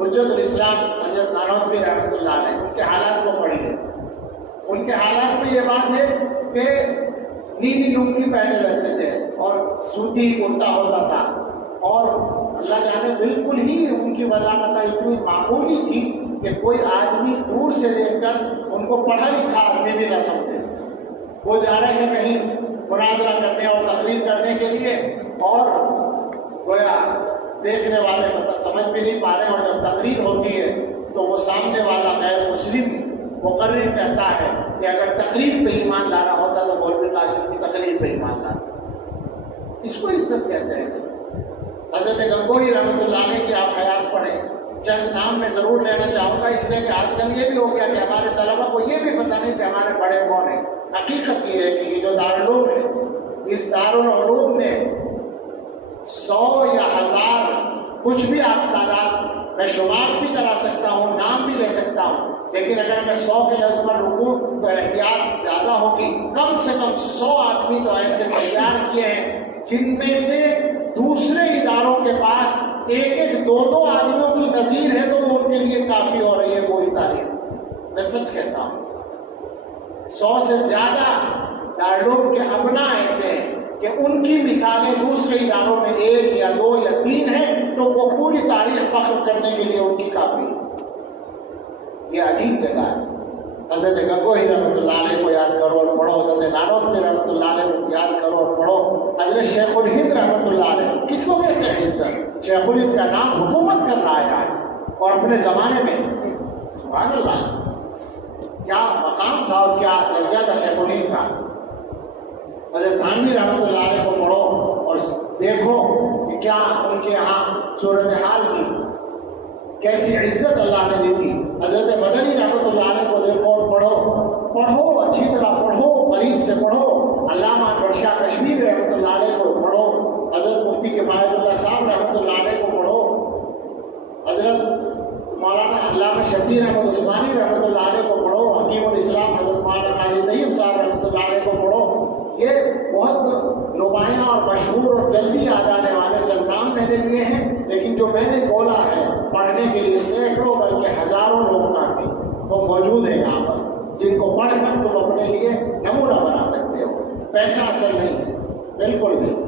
حجت الاسلام حضرت نانوتوی رحمۃ اللہ علیہ ان کے حالات کو پڑھیے. ان کے حالات میں یہ بات ہے کہ نیلی لنگی پہنے رہتے تھے اور سوتی کرتا ہوتا تھا، اور اللہ جانے بالکل ہی ان کی وضاحت اتنی معمولی تھی کہ کوئی آدمی دور سے دیکھ کر ان کو پڑھا لکھا آدمی بھی نہ سمجھے. وہ جا رہے ہیں کہیں مناظرہ کرنے اور تقریر کرنے کے لیے، اور گویا دیکھنے والے سمجھ بھی نہیں پا رہے، اور جب تقریر ہوتی ہے تو وہ سامنے والا غیر مسلم مقرر کہتا ہے کہ اگر تقریر پہ ایمان لانا ہوتا تو مولوی قاسم کی تقریر پہ ایمان لانا. اس کو عزت کہتے ہیں. حضرت گنگوہی رحمۃ اللہ علیہ کی آپ حیات پڑھیں. چند نام میں ضرور لینا چاہوں گا، اس لیے کہ آج کل یہ بھی ہو گیا کہ ہمارے طلبا کو یہ بھی پتہ نہیں کہ ہمارے بڑے کون ہیں. حقیقت یہ ہے کہ یہ جو دارالعلوم ہے، اس دارالعلوم میں 100 یا 1000 کچھ بھی آپ تعداد میں شمار بھی کرا سکتا ہوں، نام بھی لے سکتا ہوں، لیکن اگر میں 100 کے لفظ پر رکوں تو احتیاط زیادہ ہوگی. کم سے کم 100 آدمی تو ایسے تیار کیے ہیں جن میں سے دوسرے اداروں کے پاس ایک دو آدمیوں کی نظیر ہے تو وہ ان کے لیے کافی ہو رہی ہے پوری تاریخ. میں سچ کہتا ہوں 100 سے زیادہ دارالعلوم کے ابنا ایسے ہیں کہ ان کی مثالیں دوسرے اداروں میں 1 یا 2 یا 3 ہیں تو وہ پوری تاریخ فخر کرنے کے لیے ان کی کافی ہے. یہ عجیب جگہ ہے. حضرت گنگوہی رحمۃ اللہ علیہ کو یاد کرو اور پڑھو، حضرت نانوتوی رحمۃ اللہ علیہ کو یاد کرو اور پڑھو. حضرت شیخ الہند رحمۃ اللہ علیہ، کس کو کہتے ہیں عزت؟ شیخ الہند کا نام حکومت کر رہا ہے اور اپنے زمانے میں سبحان اللہ کیا مقام تھا اور کیا درجہ تھا شیخ الہند کا. حضرت تھانوی رحمۃ اللہ علیہ کو پڑھو اور دیکھو کہ کیا ان کے یہاں صورتحال کی کیسی عزت اللہ نے دی تھی. حضرت مدنی رحمۃ اللہ علیہ کو دیکھو اور پڑھو اچھی طرح پڑھو، قریب سے پڑھو. علامہ انور شاہ کشمیری رحمۃ اللہ علیہ کو پڑھو. حضرت مفتی کفایت اللہ صاحب رحمۃ اللہ علیہ کو پڑھو. حضرت مولانا علامہ شبیر احمد عثمانی رحمۃ اللہ علیہ کو پڑھو. حکیم الاسلام حضرت مولانا خالد طیب صاحب رحمۃ اللہ علیہ کو پڑھو. یہ بہت نمایاں اور مشہور اور جلدی آ جانے والے چند نام میں نے لیے ہیں، لیکن جو میں نے کھولا ہے پڑھنے کے لیے سینکڑوں بلکہ ہزاروں لوگ کافی وہ موجود ہیں یہاں پر، جن کو پڑھ کر تم اپنے لیے نمونہ بنا سکتے ہو. پیسہ اصل نہیں ہے، بالکل نہیں.